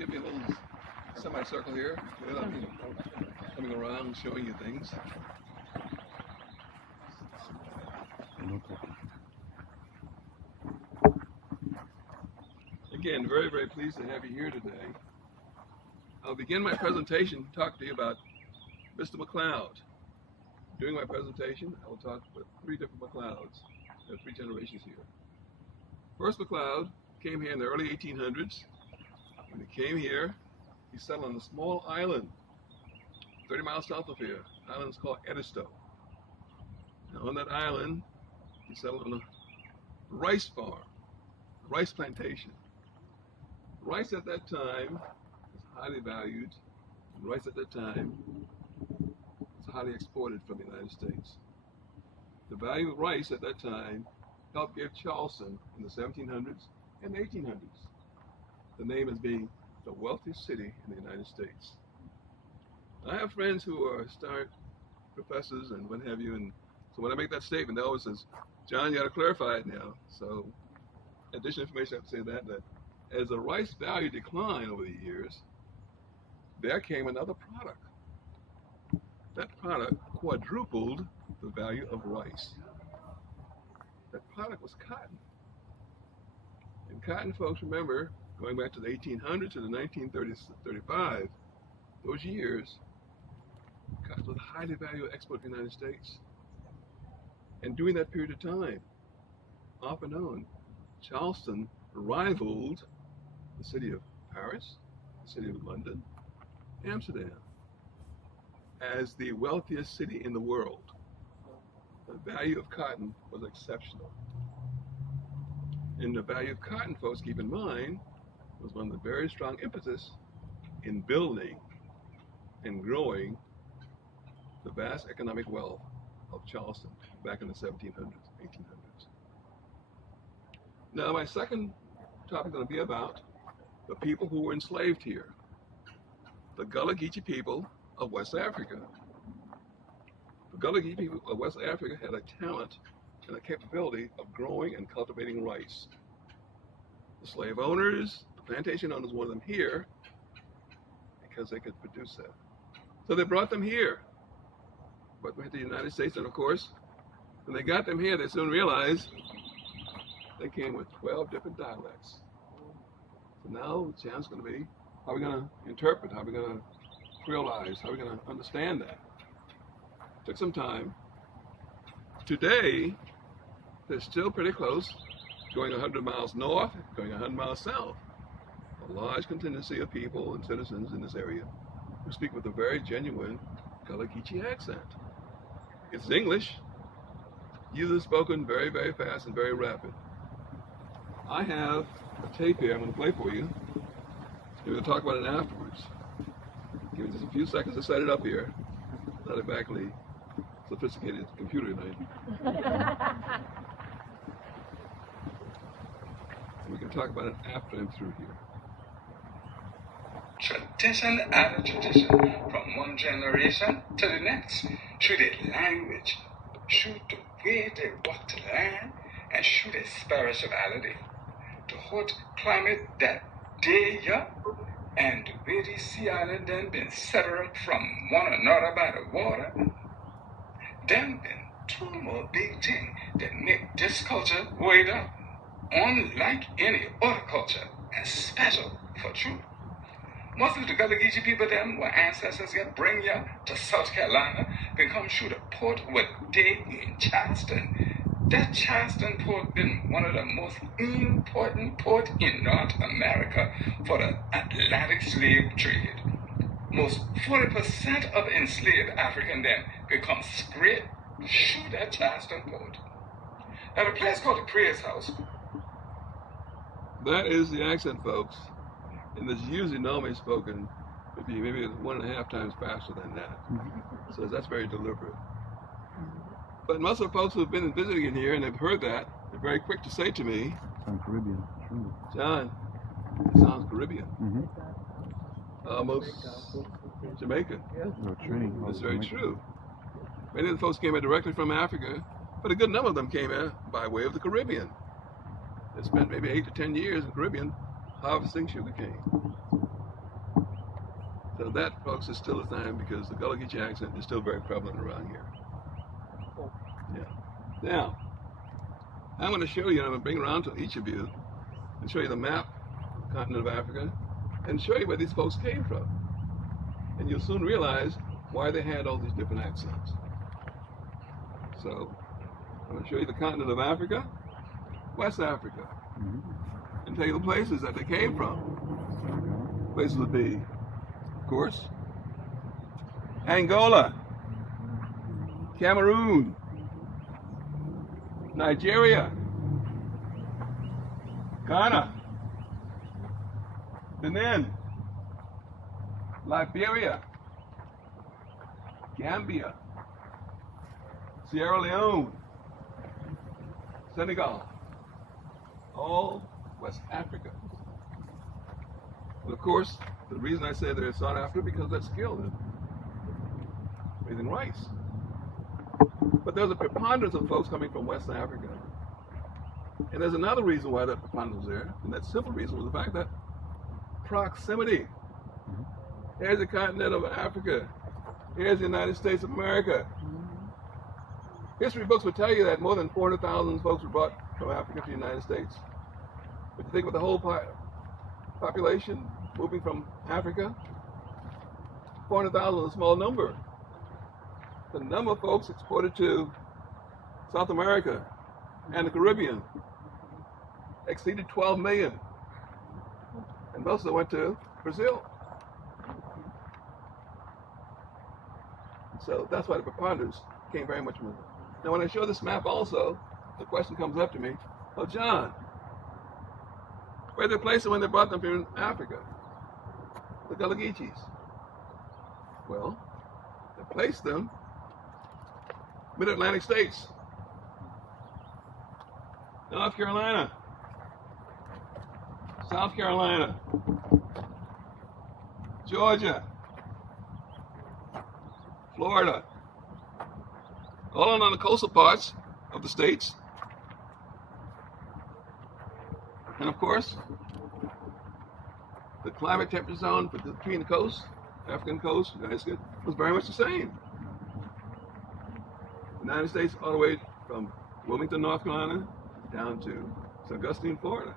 give you a little semicircle here. I'll be coming around showing you things. Again, very, very pleased to have you here today. I'll begin my presentation talking to you about Mr. McLeod. During my presentation, I will talk with three different McLeods. There are three generations here. First McLeod came here in the early 1800s. When he came here, he settled on a small island 30 miles south of here. The island is called Edisto. Now on that island, he settled on a rice farm, a rice plantation. Rice at that time was highly valued, and rice at that time was highly exported from the United States. The value of rice at that time helped give Charleston in the 1700s and 1800s the name as being the wealthiest city in the United States. I have friends who are start professors and what have you, and so when I make that statement, they always says, "John, you got to clarify it now." So, additional information, I have to say that as the rice value declined over the years, there came another product. That product quadrupled the value of rice. That product was cotton. And cotton, folks, remember, going back to the 1800s to the 1935, those years, cotton was a highly valued export in the United States. And during that period of time, off and on, Charleston rivaled the city of Paris, the city of London, Amsterdam, as the wealthiest city in the world. The value of cotton was exceptional. And the value of cotton, folks, keep in mind, was one of the very strong emphasis in building and growing the vast economic wealth of Charleston back in the 1700s, 1800s. Now, my second topic is going to be about the people who were enslaved here, the Gullah Geechee people of West Africa. The Gullah Geechee people of West Africa had a talent and a capability of growing and cultivating rice. The slave owners, the plantation owners wanted them here because they could produce that. So they brought them here. But went to the United States, and of course, when they got them here, they soon realized they came with 12 different dialects. So now the challenge is going to be, how are we going to interpret, how are we going to creolize, how are we going to understand that? Took some time. Today, they're still pretty close, going 100 miles north, going 100 miles south. A large contingency of people and citizens in this area who speak with a very genuine Gullah Geechee accent. It's English, usually spoken very, very fast and very rapid. I have a tape here I'm going to play for you. We're going to talk about it afterwards. Give me just a few seconds to set it up here. Not exactly sophisticated computer tonight. We can talk about it after I'm through here. Tradition after tradition, from one generation to the next, through their language, through the way they walk the land, and through their spirituality, the hot climate that they and the way the sea island then been separate from one another by the water. Then been two more big things that make this culture way up, unlike any other culture, and special for truth. Most of the Gullah Geechee people then were ancestors that bring you to South Carolina, can come through the port with they in Charleston. That Charleston port been one of the most important ports in North America for the Atlantic slave trade. Most 40% of enslaved African then become straight through that Charleston port. At a place called the Praise House. That is the accent, folks. And it's usually normally spoken maybe 1.5 times faster than that. So that's very deliberate. But most of the folks who have been visiting in here and have heard that, they're very quick to say to me, sounds Caribbean. True. "John, it sounds Caribbean." Almost Jamaica. No, true. It's very true. Many of the folks came here directly from Africa, but a good number of them came here by way of the Caribbean. They spent maybe 8 to 10 years in the Caribbean harvesting sugarcane. So that, folks, is still a time because the Gullah Geechee accent is still very prevalent around here. Yeah. Now, I'm going to show you, and I'm going to bring around to each of you and show you the map, continent of Africa, and show you where these folks came from. And you'll soon realize why they had all these different accents. So, I'm going to show you the continent of Africa, West Africa, and tell you the places that they came from. Places would be, of course, Angola, Cameroon, Nigeria, Ghana, Benin, Liberia, Gambia, Sierra Leone, Senegal, all West Africa. And of course, the reason I say they're South Africa because they're skilled in raising rice. But there's a preponderance of folks coming from West Africa. And there's another reason why that preponderance is there, and that simple reason was the fact that proximity. Here's the continent of Africa. Here's the United States of America. History books would tell you that more than 400,000 folks were brought from Africa to the United States. But you think with the whole population moving from Africa, 400,000 is a small number. The number of folks exported to South America and the Caribbean exceeded 12 million. And most of them went to Brazil. So that's why the preponderance came very much from it. Now when I show this map also, the question comes up to me, oh John, where did they place them when they brought them from Africa? The Gullah Geechees. Well, they placed them Mid-Atlantic states. North Carolina, South Carolina, Georgia, Florida, all on the coastal parts of the states. And of course, the climate temperature zone between the coast, African coast, United States, was very much the same. The United States all the way from Wilmington, North Carolina, down to St. Augustine, Florida.